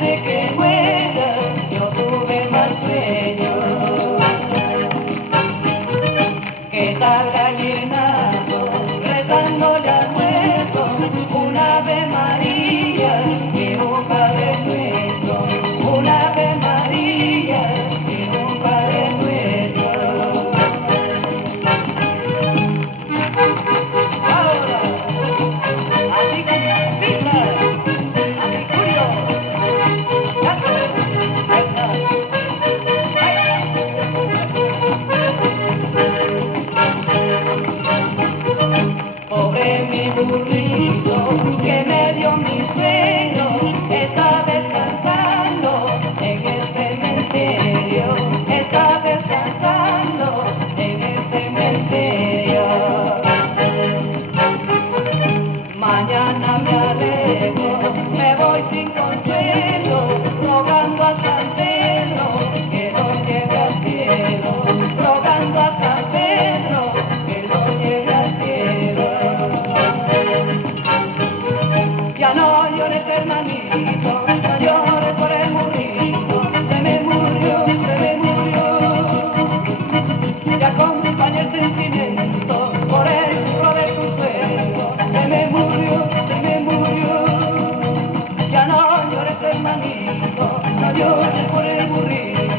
de que muera yo tuve más sueño. Que salga llenando, rezándole al muerto, una Ave María y un Padre Nuestro, una Ave María y un Padre Nuestro. Ahora, así con pista, así Julio, ya pobre mi burrito que me dio mi sueño, está descansando en el cementerio, está descansando en el cementerio. Mañana me alejo, me voy sin consuelo, rogando a San Pedro que lo lleve al cielo, rogando a San Pedro que lo lleve al cielo. Ya no llores hermanito, no llores por el burrito, se me murió, se me murió. Ya acompaña el sentimiento por el sudor de tu suelo, se me murió, se me murió. Ya no llores hermanito, no llores por el burrito.